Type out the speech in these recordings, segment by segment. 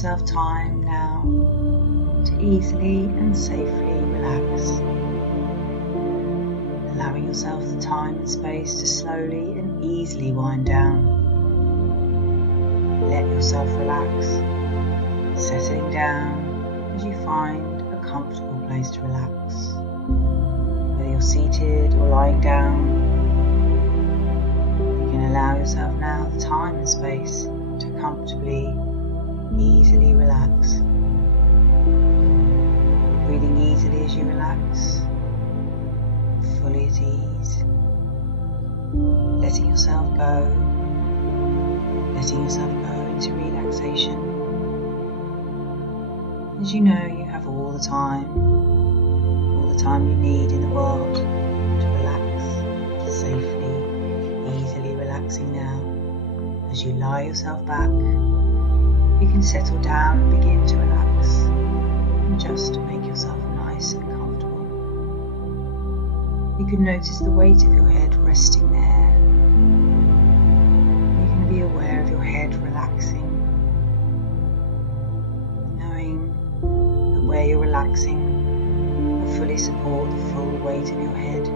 yourself time now to easily and safely relax. Allowing yourself the time and space to slowly and easily wind down. Let yourself relax, settling down as you find a comfortable place to relax. Whether you're seated or lying down, you can allow yourself now the time and space to comfortably, easily relax. Breathing easily as you relax, fully at ease. Letting yourself go into relaxation. As you know, you have all the time you need in the world to relax, safely, easily relaxing now. As you lie yourself back, you can settle down and begin to relax, and just make yourself nice and comfortable. You can notice the weight of your head resting there. You can be aware of your head relaxing, knowing that where you're relaxing will fully support the full weight of your head.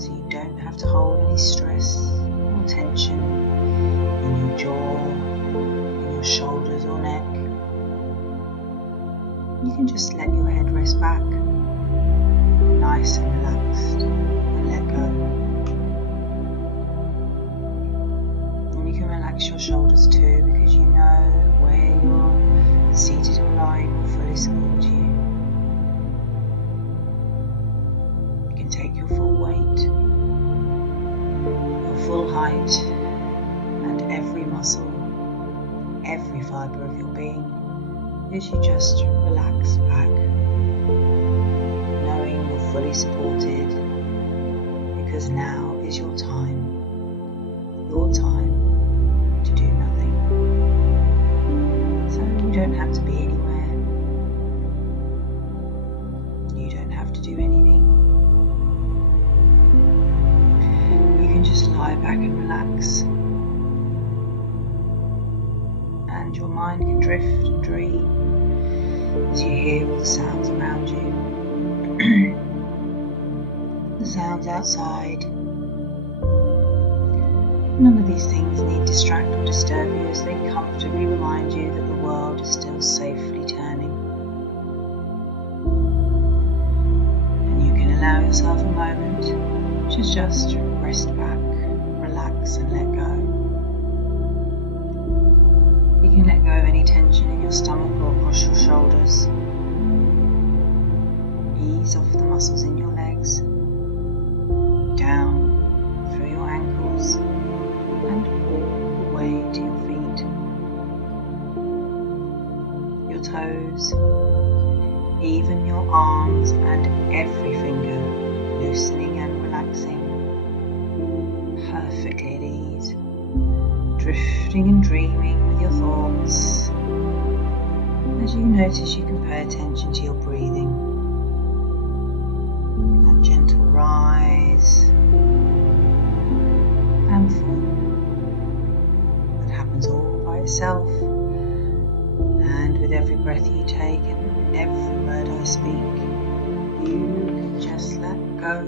So you don't have to hold any stress or tension in your jaw, in your shoulders or neck. You can just let your head rest back, nice and relaxed, and let go. And you can relax your shoulders too, because you know that where you're seated or lying will fully support you. You can take your full weight, your full height, and every muscle, every fibre of your being, as you just relax back, knowing you're fully supported, because now is your time to do nothing. So you don't have to be anywhere, you don't have to do anything. You can just lie back and relax, and your mind can drift and dream as you hear all the sounds around you, the sounds outside. None of these things need to distract or disturb you, as they comfortably remind you that the world is still safely turning. And you can allow yourself a moment to just rest back, relax and let go. You can let go of any tension in your stomach or across your shoulders. Ease off the muscles in your legs, down through your ankles, and all the way to your feet. Your toes, even your arms and every finger loosening and relaxing, perfectly at ease, drifting and dreaming with your thoughts. As you notice, you can pay attention to your breathing, that gentle rise and fall that happens all by itself. And with every breath you take and every word I speak, you can just let go.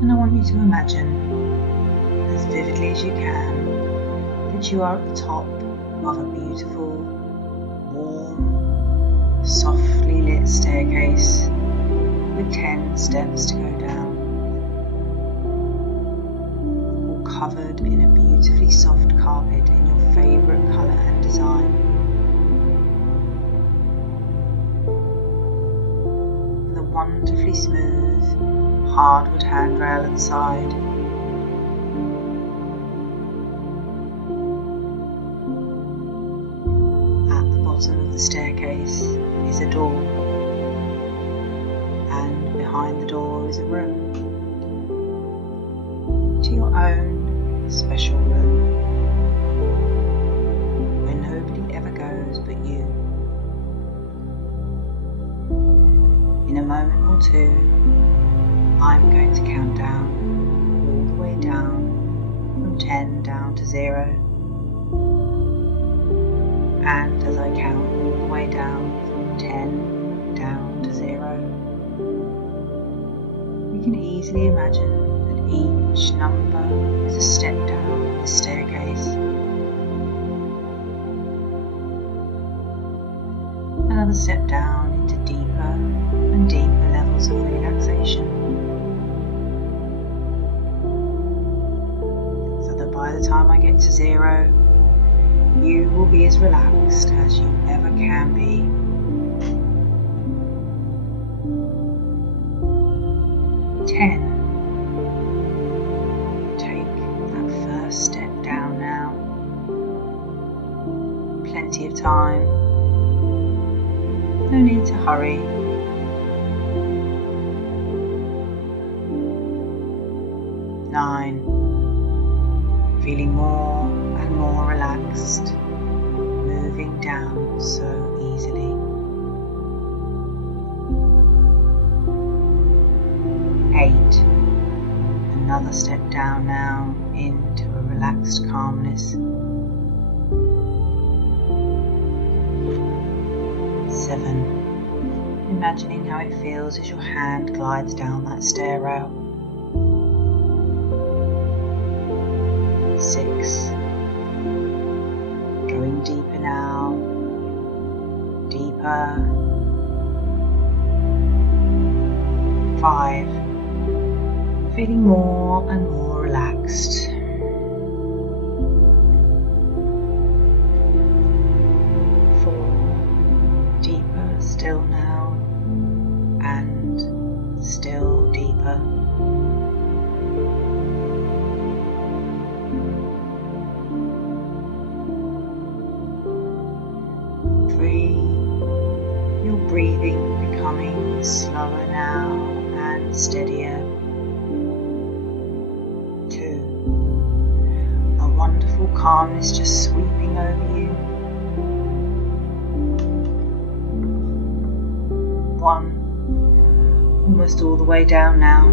And I want you to imagine, as vividly as you can, that you are at the top of a beautiful, warm, softly lit staircase with 10 steps to go down, all covered in a beautifully soft carpet in your favourite colour and design. And the wonderfully smooth hardwood handrail at the side. At the bottom of the staircase is a door, and behind the door is a room, to your own special room, where nobody ever goes but you. In a moment or two, I'm going to count down, all the way down from 10 down to 0. And as I count all the way down from 10 down to 0, you can easily imagine that each number is a step down the staircase. Another step down into deeper and deeper levels of relaxation, so that by the time I get to 0, you will be as relaxed as you ever can be. Take that first step down now. Plenty of time. No need to hurry. 9. Feeling more and more relaxed, moving down so easily. 8. Another step down now into a relaxed calmness. 7. Imagining how it feels as your hand glides down that stair rail. 6. Going deeper now. Deeper. 5. Feeling more and more relaxed. 4. Deeper still now, and still deeper. 3. Your breathing becoming slower now and steadier. 2. A wonderful calmness just sweeping over you. 1. Almost all the way down now.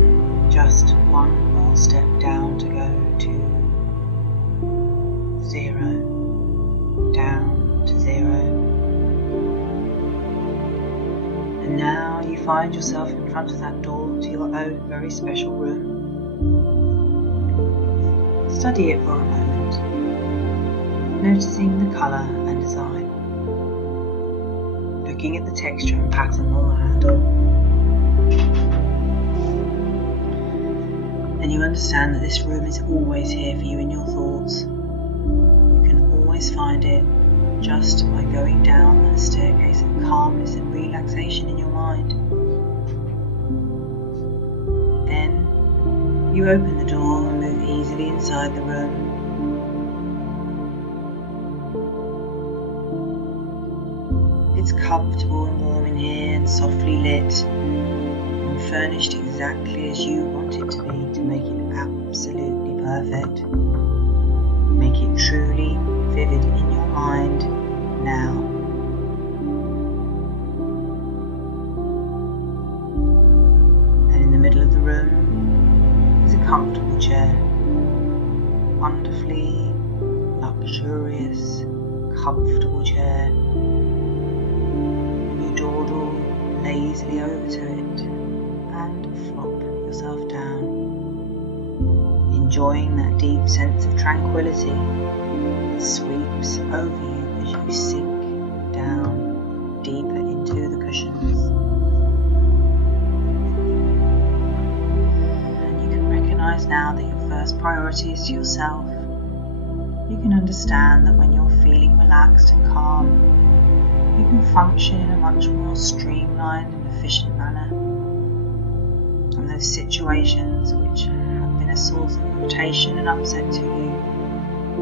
Just one more step down to go to 0. Down to 0. And now you find yourself in front of that door to your own very special room. Study it for a moment, noticing the colour and design, looking at the texture and pattern on the handle. And you understand that this room is always here for you in your thoughts. You can always find it just by going down that staircase of calmness and relaxation in your mind. Then you open the door and move easily inside the room. It's comfortable and warm in here and softly lit and furnished exactly as you want it to be to make it absolutely perfect. Make it truly vivid in your mind now. And in the middle of the room is a comfortable chair. Wonderfully luxurious, comfortable chair. And you dawdle lazily over to it and flop yourself down, enjoying that deep sense of tranquility that sweeps over you as you sink down deeper into the cushions. And you can recognize now that your first priority is to yourself. You can understand that when you're feeling relaxed and calm, you can function in a much more streamlined and efficient manner. And those situations which have been a source of irritation and upset to you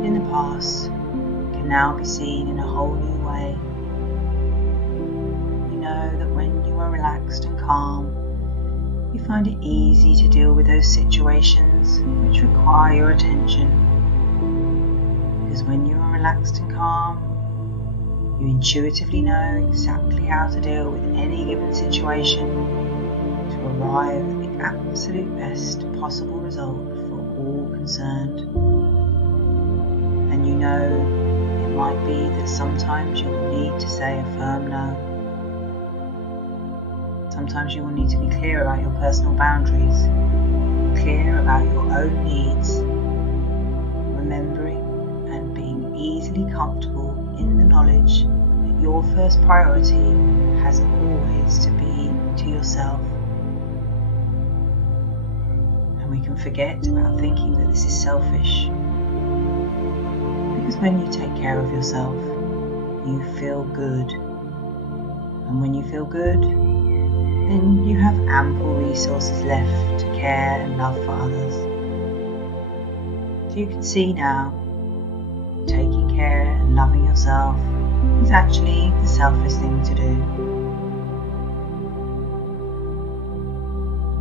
in the past can now be seen in a whole new way. You know that when you are relaxed and calm, you find it easy to deal with those situations which require your attention. Because when you are relaxed and calm, you intuitively know exactly how to deal with any given situation to arrive at the absolute best possible result for all concerned. know it might be that sometimes you will need to say a firm no. Sometimes you will need to be clear about your personal boundaries, clear about your own needs, remembering and being easily comfortable in the knowledge that your first priority has always to be to yourself. And we can forget about thinking that this is selfish. Because when you take care of yourself, you feel good. And when you feel good, then you have ample resources left to care and love for others. So you can see now, taking care and loving yourself is actually the selfless thing to do.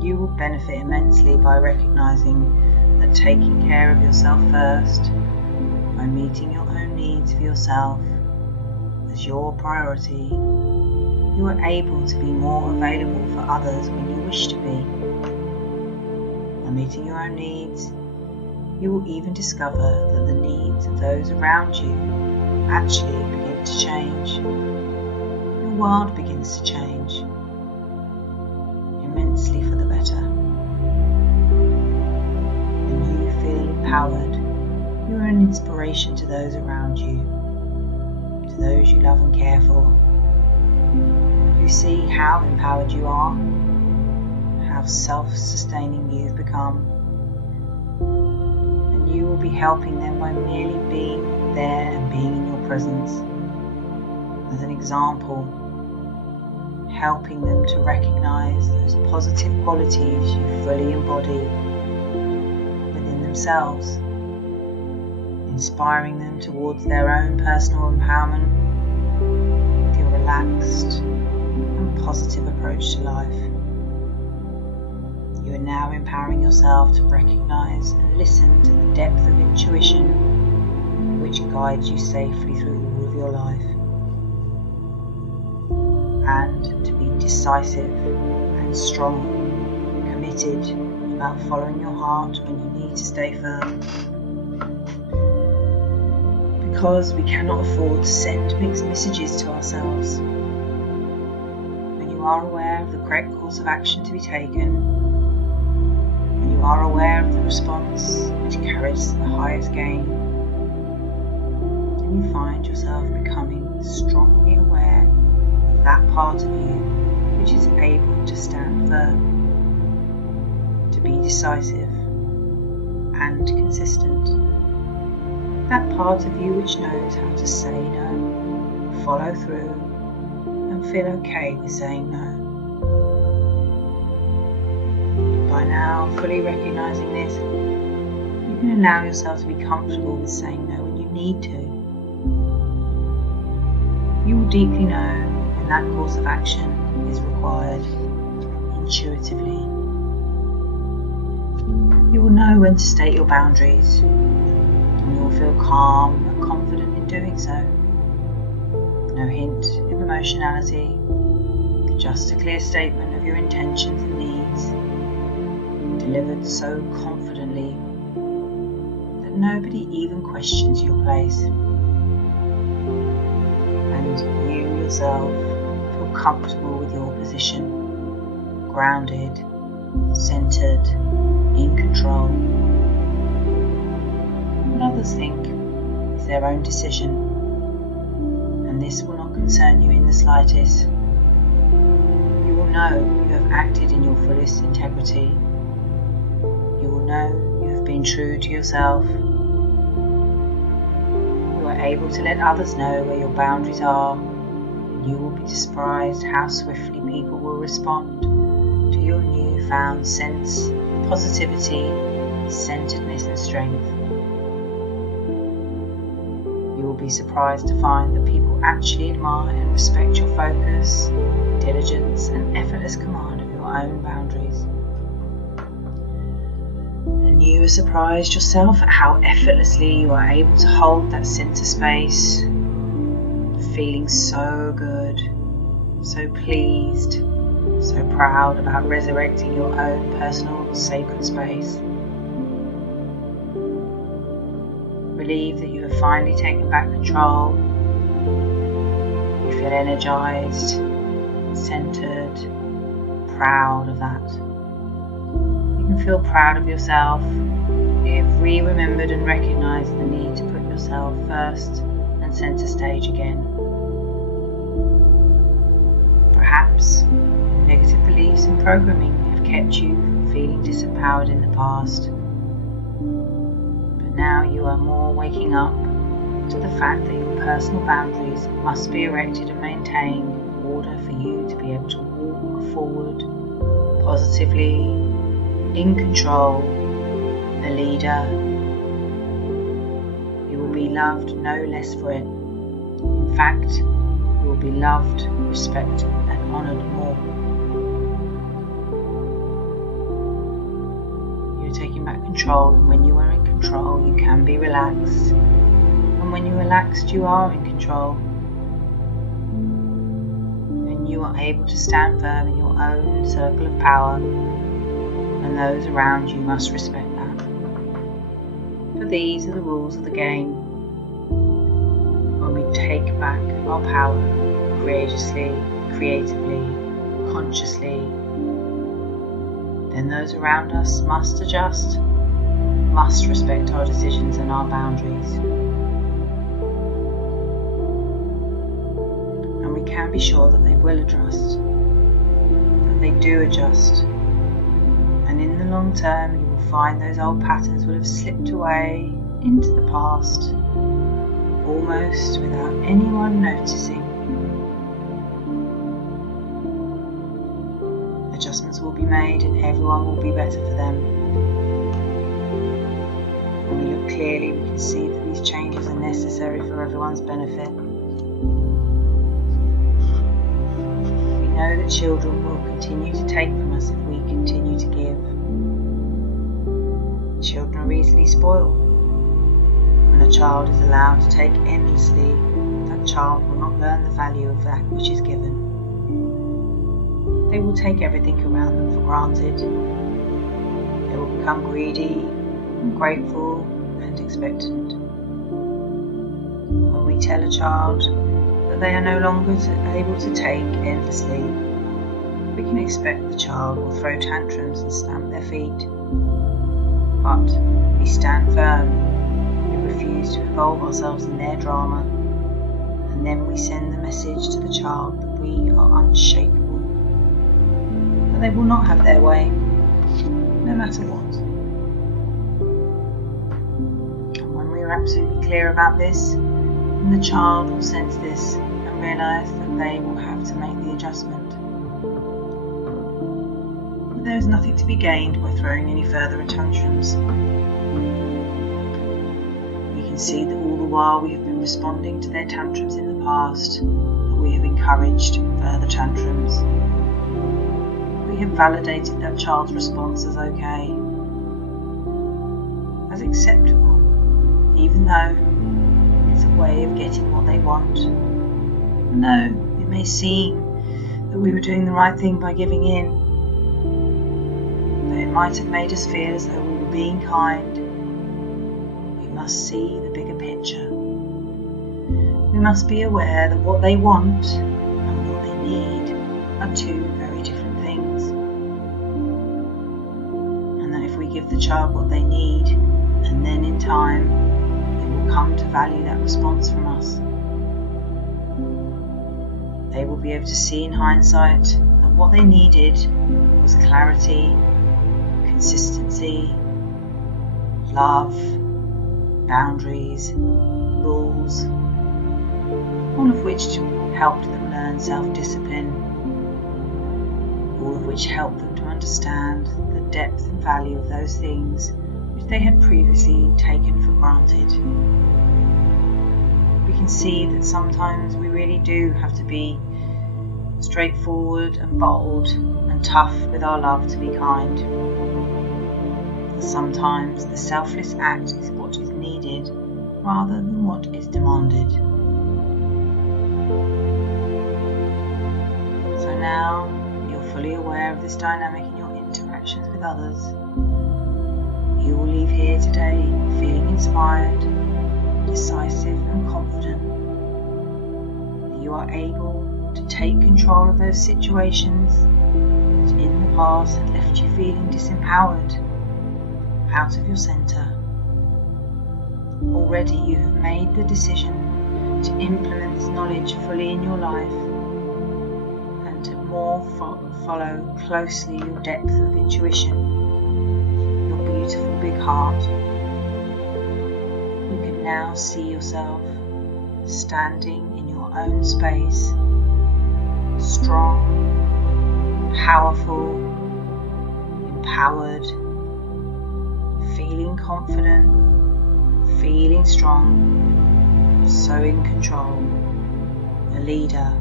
You will benefit immensely by recognizing that taking care of yourself first, by meeting your own needs for yourself as your priority, you are able to be more available for others when you wish to be. By meeting your own needs, you will even discover that the needs of those around you actually begin to change. Your world begins to change, immensely for the better. When you feel empowered, you are an inspiration to those around you, to those you love and care for. You see how empowered you are, how self-sustaining you've become, and you will be helping them by merely being there and being in your presence. As an example, helping them to recognize those positive qualities you fully embody within themselves, inspiring them towards their own personal empowerment with your relaxed and positive approach to life. You are now empowering yourself to recognize and listen to the depth of intuition which guides you safely through all of your life, and to be decisive and strong, committed about following your heart when you need to stay firm. Because we cannot afford to send mixed messages to ourselves. When you are aware of the correct course of action to be taken, when you are aware of the response which carries the highest gain, then you find yourself becoming strongly aware of that part of you which is able to stand firm, to be decisive and consistent. That part of you which knows how to say no, follow through, and feel okay with saying no. By now, fully recognizing this, you can allow yourself to be comfortable with saying no when you need to. You will deeply know when that course of action is required, intuitively. You will know when to state your boundaries, and you will feel calm and confident in doing so. No hint of emotionality, just a clear statement of your intentions and needs, delivered so confidently that nobody even questions your place. And you yourself feel comfortable with your position, grounded, centered, in control. What others think is their own decision, and this will not concern you in the slightest. You will know you have acted in your fullest integrity. You will know you have been true to yourself. You are able to let others know where your boundaries are, and you will be surprised how swiftly people will respond to your newfound sense of positivity, centeredness and strength. You will be surprised to find that people actually admire and respect your focus, diligence and effortless command of your own boundaries. And you are surprised yourself at how effortlessly you are able to hold that center space, feeling so good, so pleased, so proud about resurrecting your own personal sacred space. believe that you have finally taken back control. You feel energized, centered, proud of that. You can feel proud of yourself. You've remembered and recognized the need to put yourself first and center stage again. Perhaps negative beliefs and programming have kept you from feeling disempowered in the past. But now you are more waking up to the fact that your personal boundaries must be erected and maintained in order for you to be able to walk forward positively, in control, a leader. You will be loved no less for it. In fact, you will be loved, respected and honoured more. You're taking back control, and when you are in control you can be relaxed. And when you're relaxed, you are in control. And you are able to stand firm in your own circle of power, and those around you must respect that. For these are the rules of the game. When we take back our power courageously, creatively, consciously, then those around us must adjust, must respect our decisions and our boundaries. Can be sure that they will adjust, that they do adjust, and in the long term you will find those old patterns will have slipped away into the past, almost without anyone noticing. Adjustments will be made and everyone will be better for them. When we look clearly, we can see that these changes are necessary for everyone's benefit. Know that children will continue to take from us if we continue to give. Children are easily spoiled. When a child is allowed to take endlessly, that child will not learn the value of that which is given. They will take everything around them for granted. They will become greedy, ungrateful and expectant. When we tell a child that they are no longer able to take endlessly, we can expect the child will throw tantrums and stamp their feet. But we stand firm, we refuse to involve ourselves in their drama, and then we send the message to the child that we are unshakable, that they will not have their way, no matter what. And when we are absolutely clear about this, and the child will sense this and realise that they will have to make the adjustment. But there is nothing to be gained by throwing any further tantrums. We can see that all the while we have been responding to their tantrums in the past, that we have encouraged further tantrums. We have validated that child's response as okay, as acceptable, even though it's a way of getting what they want. And though it may seem that we were doing the right thing by giving in, though it might have made us feel as though we were being kind, we must see the bigger picture. We must be aware that what they want and what they need are two very different things. And that if we give the child what they need, and then in time come to value that response from us, they will be able to see in hindsight that what they needed was clarity, consistency, love, boundaries, rules, all of which helped them learn self-discipline, all of which helped them to understand the depth and value of those things which they had previously taken for granted. We can see that sometimes we really do have to be straightforward and bold and tough with our love to be kind. Sometimes the selfless act is what is needed rather than what is demanded. So now you're fully aware of this dynamic in your interactions with others. You will leave here today feeling inspired, decisive and confident, that you are able to take control of those situations that in the past had left you feeling disempowered, out of your centre. Already you have made the decision to implement this knowledge fully in your life and to more follow closely your depth of intuition, your beautiful big heart. You can now see yourself standing in your own space, strong, powerful, empowered, feeling confident, feeling strong, so in control, a leader,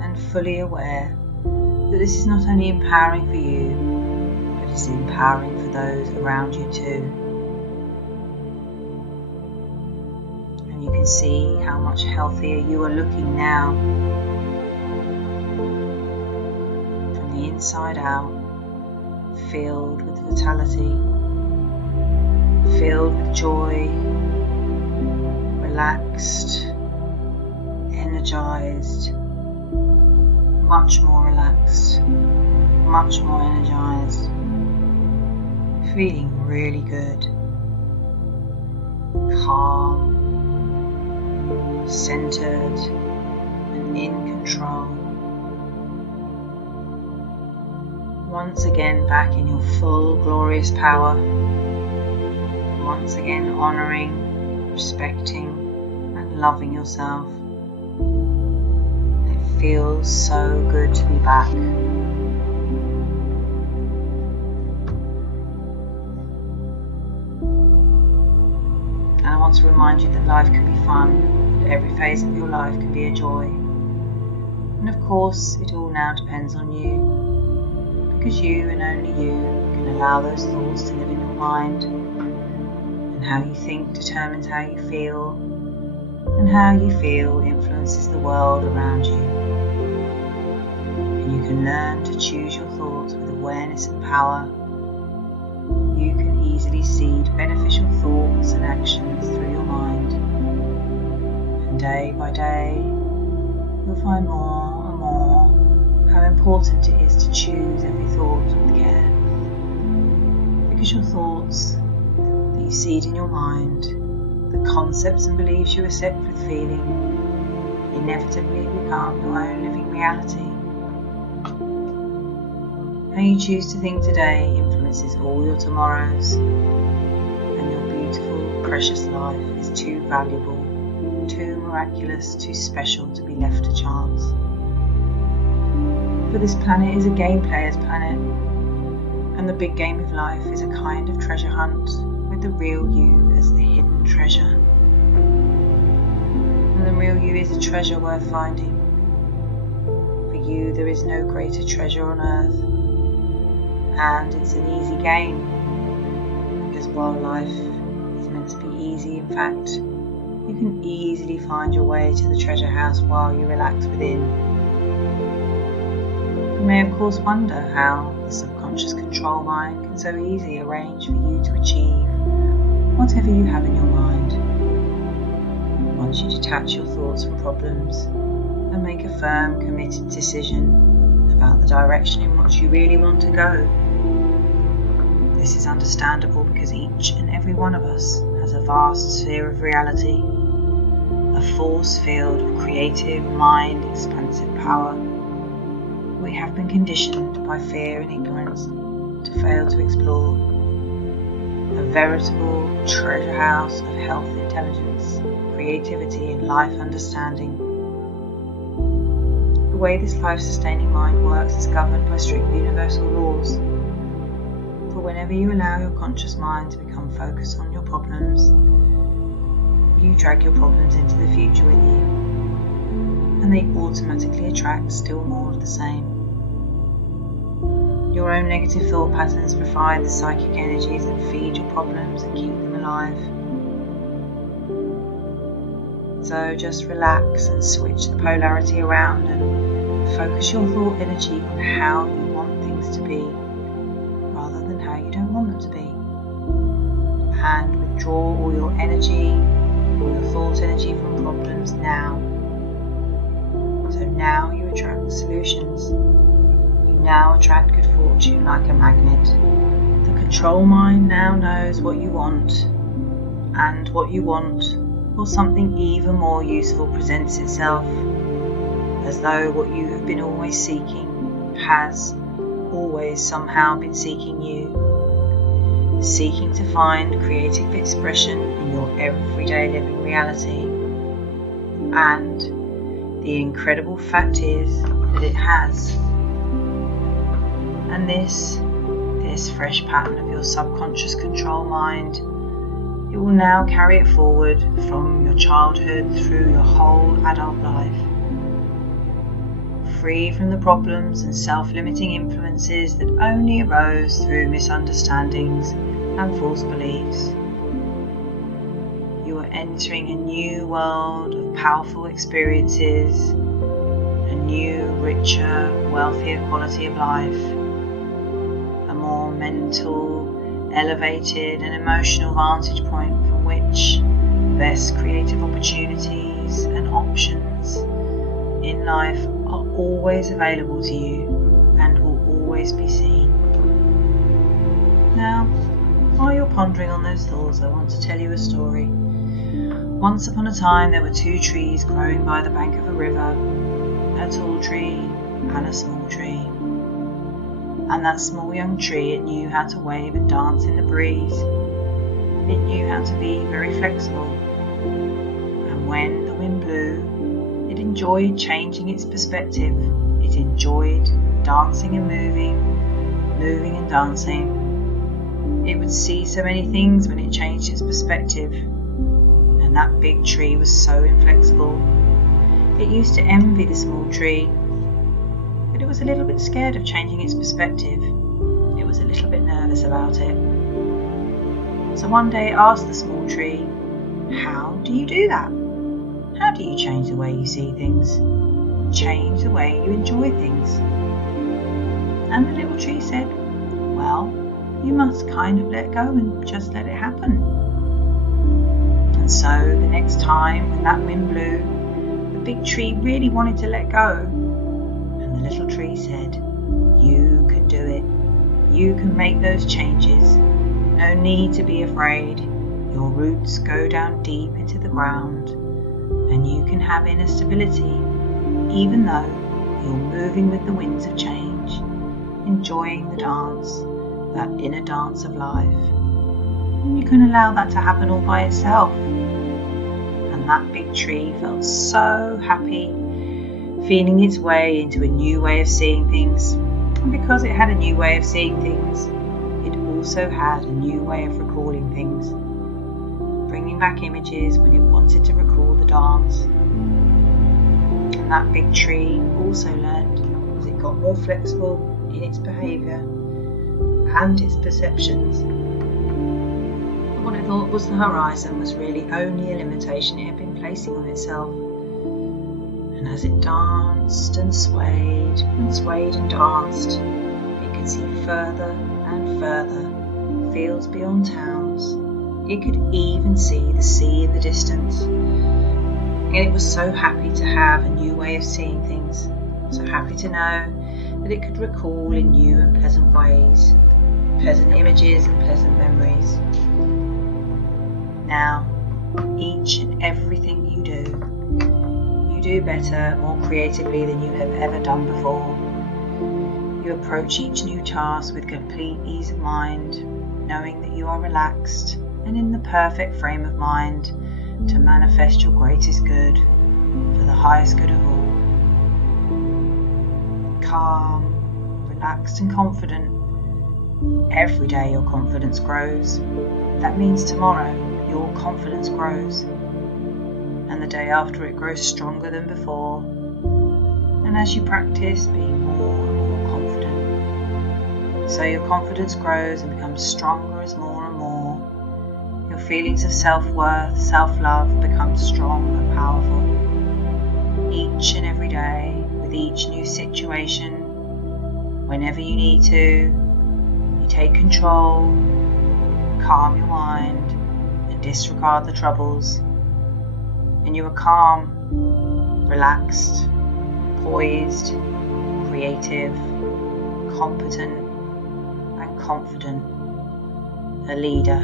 and fully aware that this is not only empowering for you, but it's empowering for those around you too. And you can see how much healthier you are looking now, from the inside out, filled with vitality, filled with joy, relaxed, energized, much more relaxed, much more energized, feeling really good, calm, centered and in control. Once again back in your full glorious power, once again honoring, respecting and loving yourself. It feels so good to be back. And I want to remind you that life can be fun, that every phase of your life can be a joy. And of course, it all now depends on you, because you and only you can allow those thoughts to live in your mind. And how you think determines how you feel, and how you feel influences the world around you. And you can learn to choose your thoughts with awareness and power. You can easily seed beneficial thoughts and actions through your mind. And day by day, you'll find more and more how important it is to choose every thought with care. Because your thoughts you seed in your mind, the concepts and beliefs you accept with feeling, inevitably become your own living reality. How you choose to think today influences all your tomorrows, and your beautiful, precious life is too valuable, too miraculous, too special to be left to chance. For this planet is a game player's planet, and the big game of life is a kind of treasure hunt, with the real you as the hidden treasure. And the real you is a treasure worth finding. For you there is no greater treasure on earth, and it's an easy game, because while life is meant to be easy, in fact, you can easily find your way to the treasure house while you relax within. You may of course wonder how the subconscious control mind can so easily arrange for you to achieve whatever you have in your mind. Once you detach your thoughts from problems and make a firm, committed decision about the direction in which you really want to go. This is understandable because each and every one of us has a vast sphere of reality, a force field of creative, mind, expansive power. We have been conditioned by fear and ignorance to fail to explore. A veritable treasure house of health, intelligence, creativity and life understanding. The way this life-sustaining mind works is governed by strict universal laws. For whenever you allow your conscious mind to become focused on your problems, you drag your problems into the future with you, and they automatically attract still more of the same. Your own negative thought patterns provide the psychic energies that feed your problems and keep them alive. So just relax and switch the polarity around and focus your thought energy on how you want things to be, rather than how you don't want them to be. And with withdraw all your energy, all your thought energy from problems now. So now you attract the solutions. You now attract good fortune like a magnet. The control mind now knows what you want, and what you want, or something even more useful, presents itself, as though what you have been always seeking has always somehow been seeking you, seeking to find creative expression in your everyday living reality. And the incredible fact is that it has. And this fresh pattern of your subconscious control mind, it will now carry it forward from your childhood through your whole adult life. Free from the problems and self-limiting influences that only arose through misunderstandings and false beliefs. You are entering a new world of powerful experiences, a new, richer, wealthier quality of life, a more mental, elevated and emotional vantage point from which best creative opportunities and options in life are always available to you and will always be seen. Now, while you're pondering on those thoughts, I want to tell you a story. Once upon a time there were two trees growing by the bank of a river, a tall tree and a small tree. And that small young tree, it knew how to wave and dance in the breeze. It knew how to be very flexible. And when the wind blew, it enjoyed changing its perspective. It enjoyed dancing and moving and dancing. It would see so many things when it changed its perspective. And that big tree was so inflexible. It used to envy the small tree, but it was a little bit scared of changing its perspective. It was a little bit nervous about it. So one day it asked the small tree, "How do you do that? How do you change the way you see things? Change the way you enjoy things?" And the little tree said, "Well, you must kind of let go and just let it happen." And so the next time when that wind blew, the big tree really wanted to let go. And the little tree said, "You can do it. You can make those changes. No need to be afraid. Your roots go down deep into the ground, and you can have inner stability, even though you're moving with the winds of change, enjoying the dance, that inner dance of life. You can allow that to happen all by itself." And that big tree felt so happy, feeling its way into a new way of seeing things. And because it had a new way of seeing things, it also had a new way of recalling things, bringing back images when it wanted to recall the dance. And that big tree also learned, as it got more flexible in its behaviour and its perceptions, that what it thought was the horizon was really only a limitation it had been placing on itself. And as it danced and swayed and danced, it could see further and further, fields beyond towns. It could even see the sea in the distance. And it was so happy to have a new way of seeing things, so happy to know that it could recall in new and pleasant ways, pleasant images and pleasant memories. Now, each and everything you do better, more creatively than you have ever done before. You approach each new task with complete ease of mind, knowing that you are relaxed and in the perfect frame of mind to manifest your greatest good for the highest good of all. Calm, relaxed and confident. Every day your confidence grows. That means tomorrow your confidence grows. And the day after it grows stronger than before. And as you practice being more and more confident, so your confidence grows and becomes stronger as more and more. Your feelings of self-worth, self-love become strong and powerful. Each and every day, with each new situation, whenever you need to, you take control, calm your mind, and disregard the troubles, and you are calm, relaxed, poised, creative, competent and confident, a leader.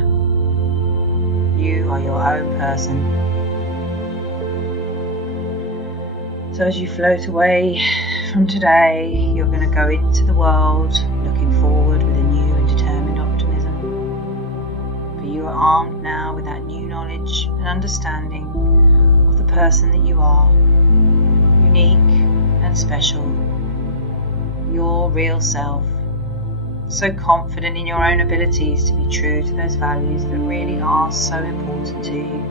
You are your own person. So as you float away from today, you're going to go into the world looking forward with a new and determined optimism. For you are armed now with that new knowledge and understanding of the person that you are, unique and special, your real self, so confident in your own abilities to be true to those values that really are so important to you.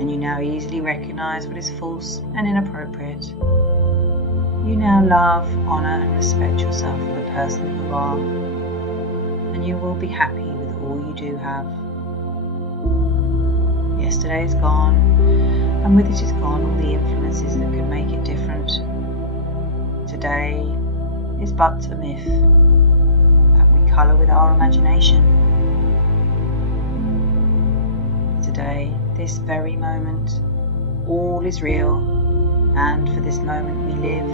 And you now easily recognise what is false and inappropriate. You now love, honour and respect yourself for the person that you are, and you will be happy with all you do have. Yesterday is gone, and with it is gone all the influences that could make it different. Today is but a myth that we colour with our imagination. Today, this very moment, all is real, and for this moment we live,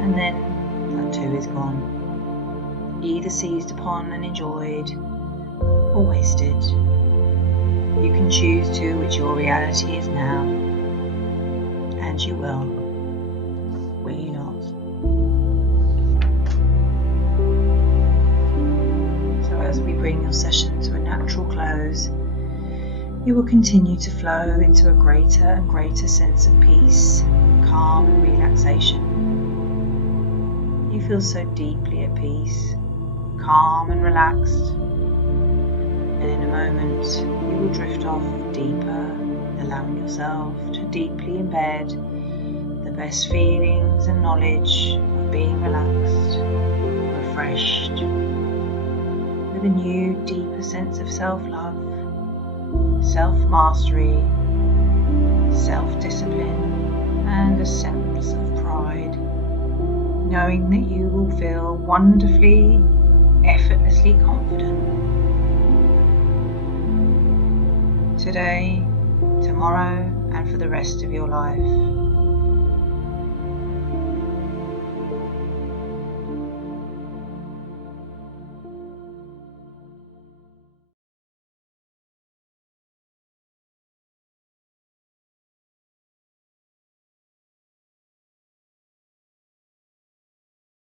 and then that too is gone, either seized upon and enjoyed, or wasted. You can choose to which your reality is now, and you will you not? So as we bring your session to a natural close, you will continue to flow into a greater and greater sense of peace, calm and relaxation. You feel so deeply at peace, calm and relaxed, and in a moment you will drift off deeper, allowing yourself to deeply embed the best feelings and knowledge of being relaxed, refreshed, with a new, deeper sense of self-love, self-mastery, self-discipline, and a sense of pride, knowing that you will feel wonderfully, effortlessly confident. Today, tomorrow, and for the rest of your life.